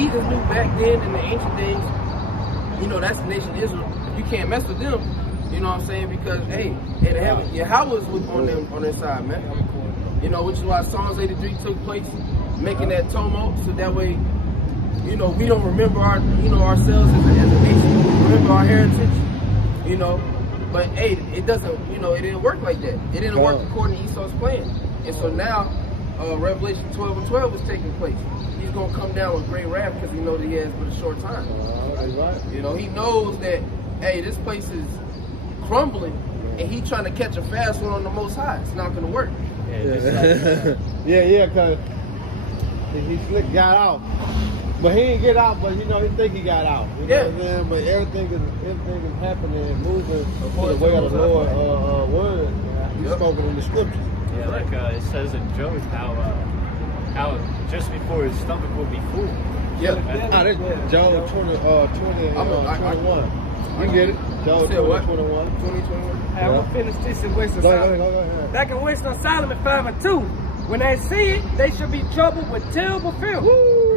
heathens knew back then in the ancient days, you know, that's the nation of Israel. You can't mess with them. You know what I'm saying? Because hey, Yahweh was on their side, man. You know, which is why Psalms 83 took place, making that tumult, so that way, you know, we don't remember ourselves as a nation, remember our heritage, you know. But hey, it doesn't, you know, it didn't work like that. It didn't work according to Esau's plan. And so now, Revelation 12:12 is taking place. He's gonna come down with great wrath because he knows that he has but a short time. You know, he knows that, hey, this place is crumbling, and he's trying to catch a fast one on the Most High. It's not gonna work. Because he got out. But he didn't get out, but you know, he think he got out. You know what I'm saying? But everything is happening and moving for the way of the Lord word. He's spoken in the scriptures. Yeah, like it says in Job how just before his stomach will be full. Yeah. Job 20 21. You get it. Job 20, 21. Hey, I'm gonna finish this in Wisdom Solomon. Go ahead. Back in Wisdom Solomon 5:2. When they see it, they shall be troubled with terrible fear.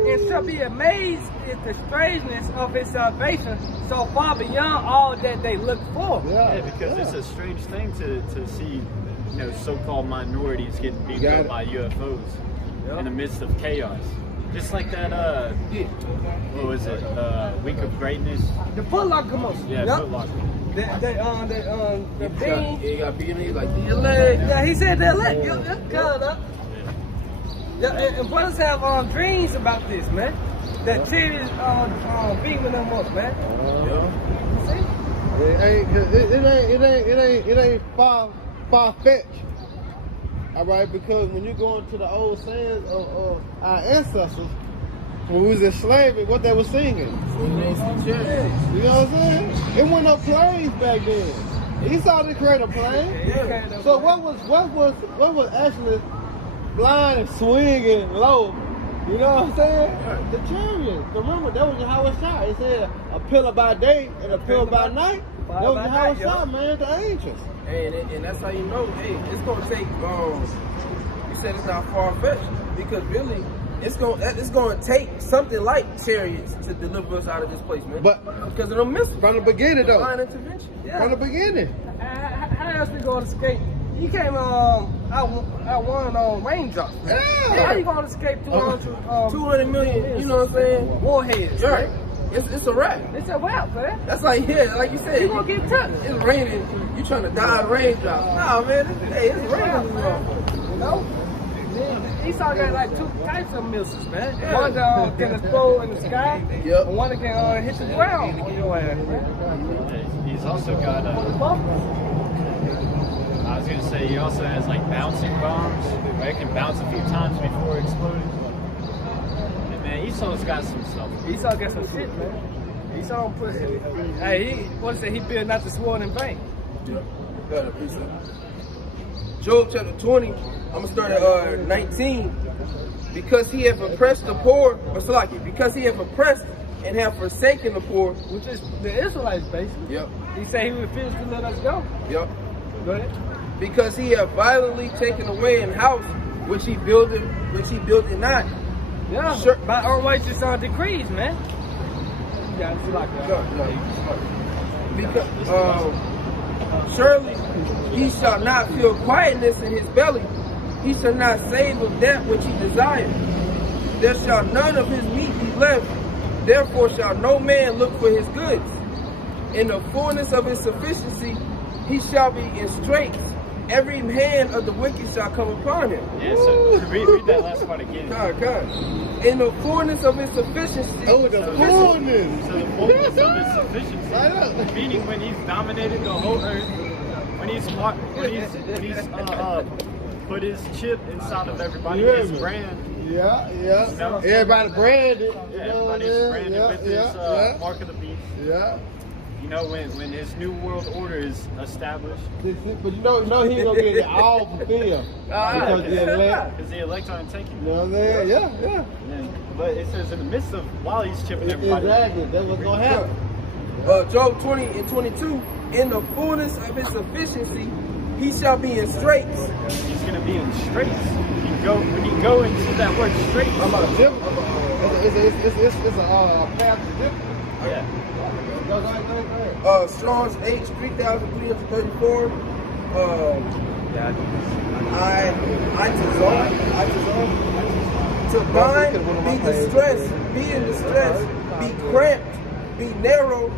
And shall be amazed at the strangeness of his salvation, so far beyond all that they look for. Yeah, because it's a strange thing to see, you know, so-called minorities getting beat up by UFOs in the midst of chaos. Just like that, what was it, Week of Greatness? The Foot Locker commotion. Yeah, Foot Locker. The thing. He got beat in, he's like, the elect. Yeah, he said the elect. Yeah, and brothers have dreams about this, man. That Terry's beaming them up, man. See? It ain't far fetched. All right, because when you go into the old sayings of our ancestors, when we was in slavery, what they were singing. You know what I'm saying? It wasn't no planes back then. Esau didn't create a plane. So what was actually flying and swinging low? You know what I'm saying? The chariots. Remember, that was Yahweh Shai. It said a pillar by day and a pillar by night. That was Yahweh Shai, man, the angels. Hey, and that's how you know, hey, it's gonna take you said it's not far fetched, because really it's gonna take something like chariots to deliver us out of this place, man. But because of them missiles. From the beginning though. Divine intervention. Yeah. From the beginning. How else we gonna escape? You came out one on raindrops. Yeah. How you gonna escape 200 million, you know what I'm saying? Warheads. Right. It's a wrap. It's a wrap, man. That's like, like you said. You gonna get touched. It's raining. You trying to die in raindrops. Nah, man. It's raining. You know? Esau got like two types of missiles, man. One that can explode in the sky, and one that can hit the ground on your ass, man. He's also got I was gonna say he also has like bouncing bombs where it can bounce a few times before exploding. And man, Esau's got some stuff. Esau got some shit, man. Esau don't put it. Hey, he built not the sword in vain. Job chapter 20, I'm gonna start at 19. Because he hath oppressed the poor, because he hath oppressed and have forsaken the poor, which is the Israelites, basically. Yep. He said he refused to let us go. Yep. Go ahead. Because he hath violently taken away an house which he built it not. Yeah. Sure. By unrighteous decrees, man. You gotta see like that. Because surely he shall not feel quietness in his belly. He shall not save of that which he desires. There shall none of his meat be left. Therefore shall no man look for his goods. In the fullness of his sufficiency, he shall be in straits. Every hand of the wicked shall come upon him. Yeah, so read that last part again. God. In the fullness of his sufficiency. Oh, the fullness. So the fullness of his sufficiency. Meaning when he's dominated the whole earth, when he's put his chip inside of everybody, his brand. Yeah. Everybody branded. Everybody's branded with his mark of the beast. Yeah. You know, when his new world order is established. But you know he ain't gonna get it all fulfilled. Because the elect aren't taking it. You know what I'm saying? Yeah. But it says in the midst of, while he's chipping everybody. Exactly, that's what's gonna happen. Job 20 and 22, in the fullness of his sufficiency, he shall be in straits. He's gonna be in straits. When you go into that word straits. It's a path to difference. Yeah. Go ahead. Strong's H 3,334. To bind, be distressed, be in distress, be cramped, be narrow,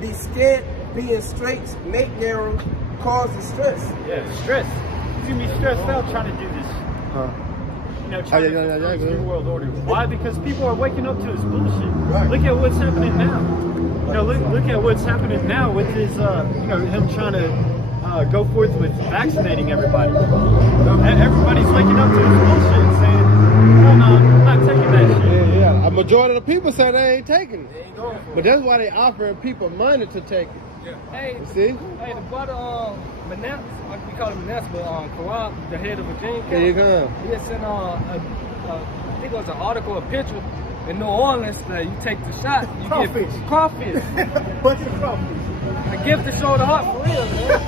be scant, be in straits, make narrow, cause distress. Yeah, stress. You can be stressed out trying to do this. Trying to fulfill this New World Order. Why? Because people are waking up to this bullshit. Right. Look at what's happening now. Look at what's happening now with his, him trying to go forth with vaccinating everybody. Everybody's waking up to this bullshit, saying, "Oh no, I'm not taking that shit." Yeah. A majority of the people say they ain't taking it. They ain't going for But that's why they offering people money to take it. Hey, You see? hey, the brother Menace, we call him Menace, but Karab, the head of Virginia, Here you come. he had sent I think it was an article, a picture in New Orleans that you take the shot, you Crawfish. get crawfish. Bunch of crawfish. A gift to show the heart for real, man.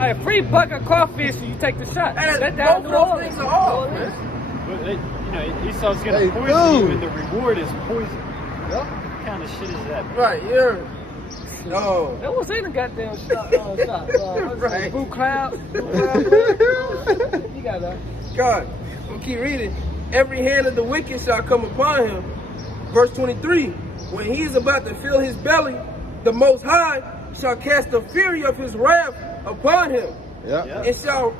A free bucket of crawfish and you take the shot. And That down both New of those Orleans. things are off, man. But Esau's gonna Hey, poison you, dude. and the reward is poison. What kind of shit is that? Right, you're. No. That was in the goddamn shot. Right. Blue cloud. You got that. God, I'm gonna keep reading. Every hand of the wicked shall come upon him. Verse 23. When he is about to fill his belly, the Most High shall cast the fury of his wrath upon him, Yeah. and shall.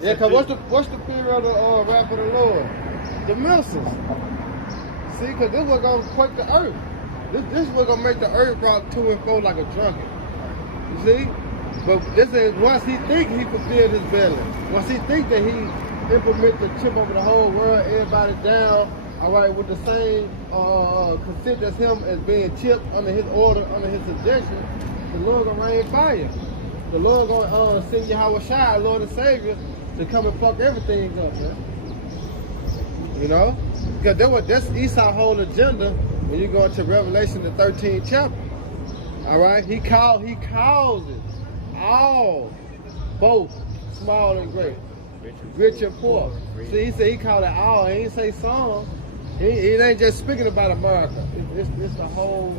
Yeah, cause what's the period of the wrath of the Lord? The Milsons. See, cause this was gonna quake the earth. This was gonna make the earth rock to and fro like a drunkard. You see? But this is once he think he fulfilled his belly. Once he think that he implement the chip over the whole world, everybody down, all right, with the same consent as him as being chipped under his order, under his suggestion, the Lord gonna rain fire. The Lord gonna send Yahweh Shai, Lord and Savior, to come and fuck everything up, man. You know? Because that's Esau's whole agenda when you go into Revelation, the 13th chapter. All right? He calls it all, both small and great, rich and poor. See, he said he called it all. He ain't say some. He ain't just speaking about America. It's the whole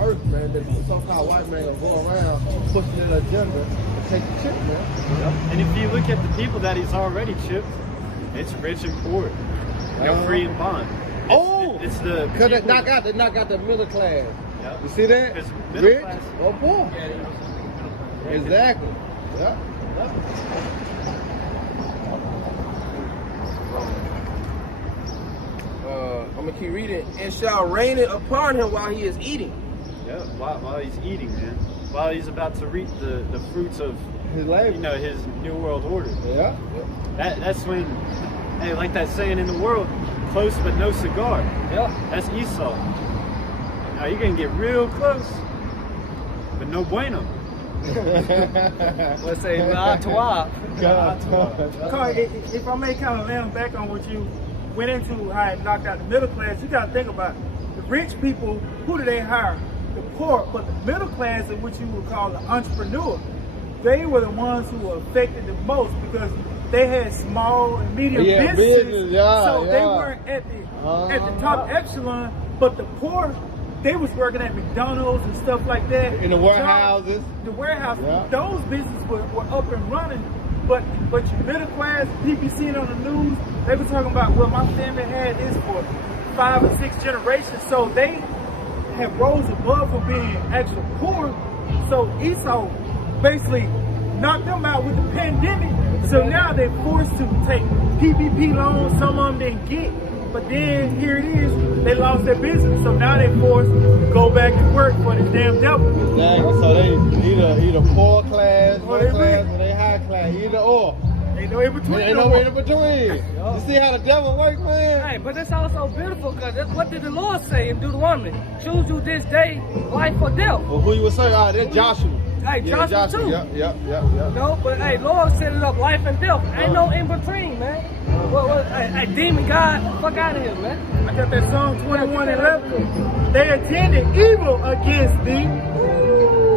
earth, man. The so-called white man will go around pushing an agenda to take the chip, man. And if you look at the people that he's already chipped, it's rich and poor, free and bond. It's the Because they knock out the middle class. Yeah. You see that? 'Cause middle Rich class- or poor. Exactly. Yeah. I'm gonna keep reading. And shall rain it upon him while he is eating. Yeah, while he's eating, man. While he's about to reap the fruits of His labor. his New World Order. Yeah. That's when, hey, like that saying in the world, close but no cigar. Yeah. That's Esau. Now you're gonna get real close, but no bueno. Let's say Toa. Carl, if I may kind of land back on what you went into, how it knocked out the middle class, you got to think about it. The rich people, who do they hire? The poor, but the middle class, in which you would call the entrepreneur, they were the ones who were affected the most because they had small and medium businesses, so they weren't at the top epsilon. But the poor, they was working at McDonald's and stuff like that. In the warehouses. The warehouse, Yeah. those businesses were up and running. But your middle class, people you seen on the news, they were talking about, well, my family had this for 5 or 6 generations, so they have rose above from being actual poor. So Esau basically knocked them out with the pandemic. So now they're forced to take PPP loans, some of them didn't get. But then here it is, they lost their business. So now they're forced to go back and work for the damn devil. Exactly. So they either poor class, Or middle they class, rich. or they high class, either or. Ain't no in between. Ain't no no more. in between. You see how the devil works, man? Hey, but that's also beautiful because what did the Lord say in Deuteronomy? Choose you this day, life or death. Well, who you would say? Ah, that's Joshua. Hey, Yeah, Joshua too. Yep. No, but hey, Lord set it up life and death. Ain't no in between, man. Hey, demon God, fuck out of here, man. I got that Psalm 21:11. They intended evil against thee,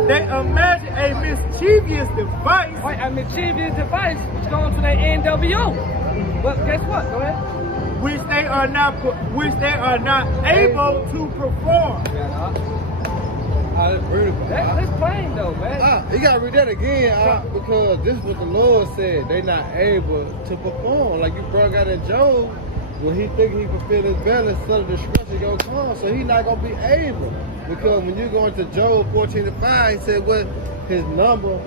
They imagine a mischievous device. Wait, a mischievous device is going to the NWO. But guess what? Go ahead. Which they are not able to perform. That's plain though, man. You gotta read that again, because this is what the Lord said. They not able to perform. Like you brought out in Job, when he think he fulfill his belly, so the destruction gonna come. So he not gonna be able. Because when you go into Job 14:5, he said what his number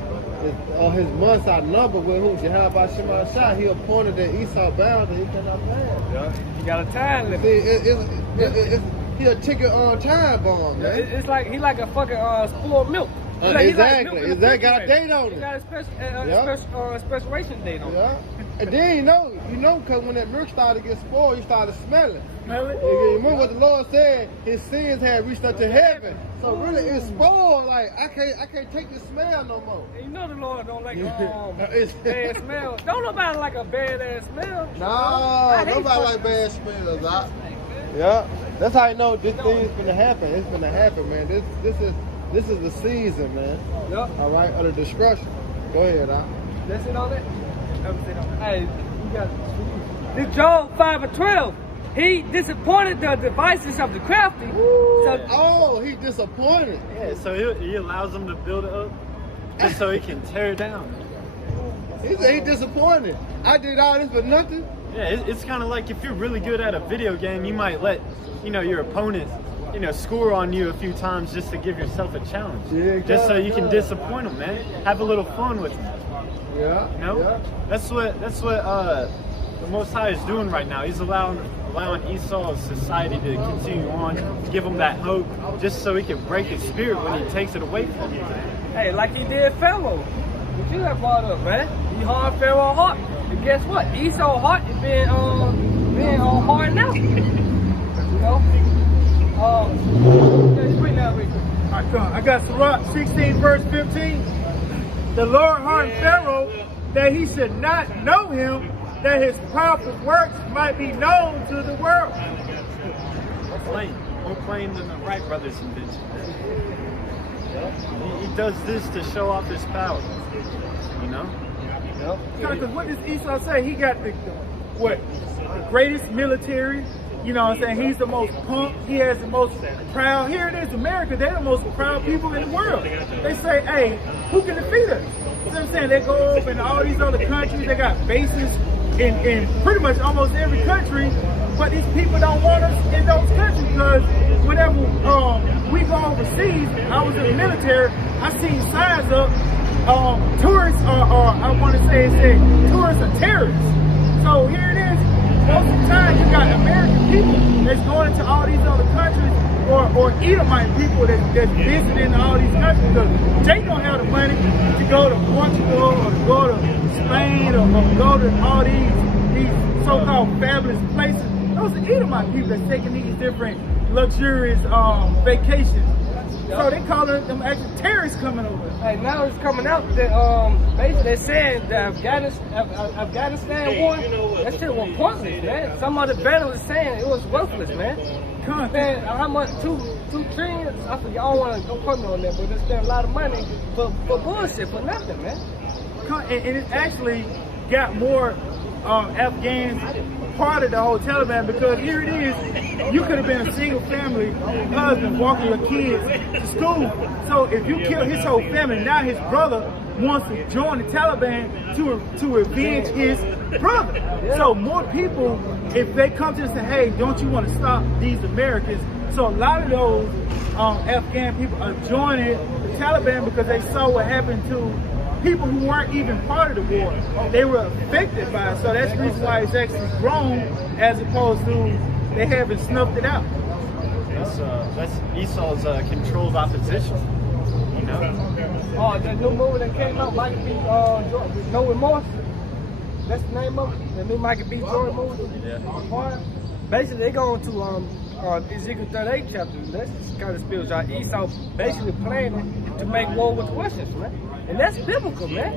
or his months are numbered with who? Jehovah Shema Shah. He appointed that Esau bound that he cannot pass. Yeah. You got a time limit. See, he a ticket on time bomb, man. It's like he like a fucking spoiled milk. Exactly. Got a date on it. He got a expiration date on it. Yeah. And then you know, because when that milk started to get spoiled, you started smelling. Smell it? You remember what the Lord said? His sins had reached up to heaven. So really, it's spoiled. Like I can't take the smell no more. And you know the Lord don't like bad smell. Don't nobody like a bad ass smell. No, nobody like bad smells. Yeah, that's how you know this thing is gonna happen. It's gonna happen, man. This is the season, man. Yep. All right, of the destruction. Go ahead, That's it on it. Hey, you got this Job 5:12. He disappointed the devices of the crafty. So, he disappointed. Yeah, so he allows them to build it up just so he can tear it down. He said he disappointed. I did all this for nothing. Yeah, it's kind of like if you're really good at a video game, you might let your opponent score on you a few times just to give yourself a challenge. Yeah, just so you can disappoint them, man. Have a little fun with them. Yeah. You know? Yeah. That's what the Most High is doing right now. He's allowing Esau's society to continue on, give him that hope, just so he can break his spirit when he takes it away from him. Hey, like he did Pharaoh. What you have brought up, man? He harmed Pharaoh's heart. And guess what? Esau's heart is being hard now. You know? Let's bring that with you. All right, come on. I got Sirach 16 verse 15. The Lord harmed Pharaoh that he should not know him, that his powerful works might be known to the world. Don't claim than the Wright brothers invention. He does this to show off his power. You know? Because what does Esau say? He got the greatest military. You know what I'm saying? He's the most pumped. He has the most proud. Here it is, America. They're the most proud people in the world. They say, hey, who can defeat us? You know what I'm saying? They go over in all these other countries. They got bases in pretty much almost every country. But these people don't want us in those countries because whenever we go overseas, I was in the military, I seen signs up, tourists I want to say it said tourists are terrorists. So here it is. Most of the time, you got American people that's going into all these other countries, or Edomite people that's visiting all these countries because they don't have the money to go to Portugal or to go to Spain or go to all these so-called fabulous places. Those are Edomite people that's taking these different luxurious vacations. So they call them actually terrorists coming over. Hey, now it's coming out that basically they're saying the Afghanistan war, that shit was pointless, man. Some of the veterans saying it was worthless, man. Man, how much? $2 trillion? I forget. I don't want to go quote me on that, but they spent a lot of money for bullshit, for nothing, man. And it actually got more Afghans part of the whole Taliban because here it is, you could have been a single family husband walking your kids to school. So if you kill his whole family, now his brother wants to join the Taliban to revenge his brother. So more people, if they come to us and say, hey, don't you want to stop these Americans? So a lot of those Afghan people are joining the Taliban because they saw what happened to people who weren't even part of the war. They were affected by it. So that's the reason why it's actually grown as opposed to they haven't snuffed it out. That's Esau's controlled opposition. You know? Oh, that new movie that came out, Michael B. No Remorse. That's the name of it. The new Michael B. Jordan movie. Yeah. Basically, they go into Ezekiel 38 chapter. That's kind of spills out. Esau basically planning to make war with questions, man. And that's biblical, man.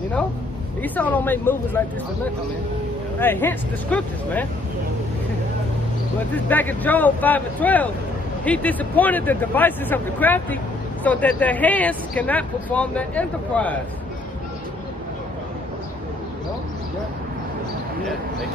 You know? Esau don't make movies like this for nothing, man. Hey, hence the scriptures, man. But this back in Job 5:12, he disappointed the devices of the crafty so that their hands cannot perform their enterprise. Yeah, they